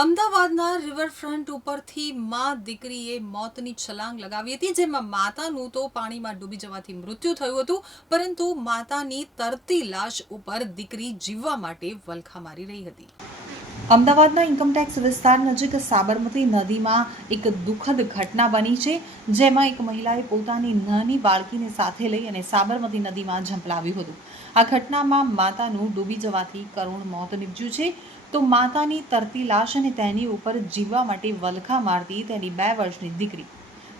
અમદાવાદના રિવરફ્રન્ટ ઉપરથી માં દીકરીએ મોતની છલાંગ લગાવી હતી, જેમાં માતાનું તો પાણીમાં ડૂબી જવાથી મૃત્યુ થયું હતું, પરંતુ માતાની તરતી લાશ ઉપર દીકરી જીવવા માટે વલખા મારી રહી હતી. અમદાવાદના ઇન્કમટેક્સ વિસ્તાર નજીક સાબરમતી નદીમાં એક દુઃખદ ઘટના બની છે, જેમાં એક મહિલાએ પોતાની નાની બાળકીને સાથે લઈ અને સાબરમતી નદીમાં ઝંપલાવ્યું હતું. આ ઘટનામાં માતાનું ડૂબી જવાથી કરુણ મોત નીપજ્યું છે. તો માતાની તરતી લાશ અને તેની ઉપર જીવવા માટે વલખા મારતી તેની બે વર્ષની દીકરી.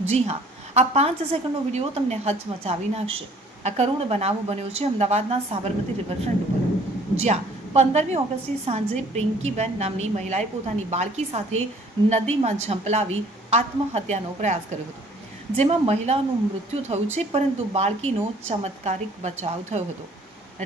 જી હા, આ પાંચ સેકન્ડનો વીડિયો તમને હચમચાવી નાખશે. આ કરુણ બનાવો બન્યો છે અમદાવાદના સાબરમતી રિવરફ્રન્ટ ઉપર. જ્યાં પંદરમી ઓગસ્ટે સાંજે પિંકીબેન નામની મહિલાએ પોતાની બાળકી સાથે નદીમાં ઝંપલાવી આત્મહત્યાનો પ્રયાસ કર્યો હતો, જેમાં મહિલાનું મૃત્યુ થયું છે, પરંતુ બાળકીનો ચમત્કારિક બચાવ થયો હતો.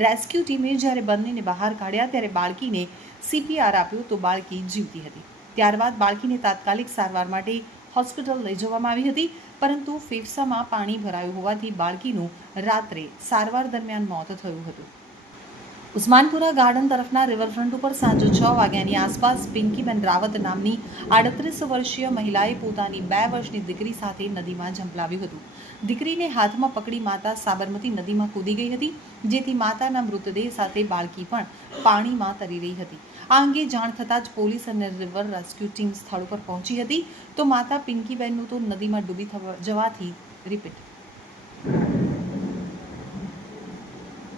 રેસ્ક્યુ ટીમે જ્યારે બંનેને બહાર કાઢ્યા ત્યારે બાળકીને સીપીઆર આપ્યું તો બાળકી જીવતી હતી. ત્યારબાદ બાળકીને તાત્કાલિક સારવાર માટે હોસ્પિટલ લઈ જવામાં આવી હતી, પરંતુ ફેફસામાં પાણી ભરાયું હોવાથી બાળકીનું રાત્રે સારવાર દરમિયાન મોત થયું હતું. ઉસ્માનપુરા ગાર્ડન તરફના રિવરફ્રન્ટ ઉપર સાંજે છ વાગ્યાની આસપાસ પિંકીબેન રાવત નામની આડત્રીસ વર્ષીય મહિલાએ પોતાની બે વર્ષની દીકરી સાથે નદીમાં ઝંપલાવ્યું હતું. દીકરીને હાથમાં પકડી માતા સાબરમતી નદીમાં કૂદી ગઈ હતી, જેથી માતાના મૃતદેહ સાથે બાળકી પણ પાણીમાં તરી રહી હતી. આ અંગે જાણ થતાં જ પોલીસ અને રિવર રેસ્ક્યુ ટીમ સ્થળ પર પહોંચી હતી, તો માતા પિંકીબેનનું તો નદીમાં ડૂબી જવાથી રિપીટ.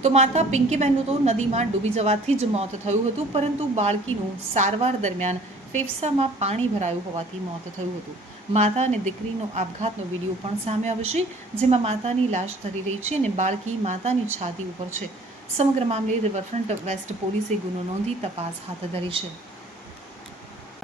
તો માતા પિંકીબહેનનું તો નદીમાં ડૂબી જવાથી જ મોત થયું હતું, પરંતુ બાળકીનું સારવાર દરમિયાન ફેફસામાં પાણી ભરાયું હોવાથી મોત થયું હતું. માતા અને દીકરીનો આપઘાતનો વીડિયો પણ સામે આવ્યો છે, જેમાં માતાની લાશ તરી રહી છે અને બાળકી માતાની છાતી ઉપર છે. સમગ્ર મામલે રિવરફ્રન્ટ વેસ્ટ પોલીસે ગુનો નોંધી તપાસ હાથ ધરી છે.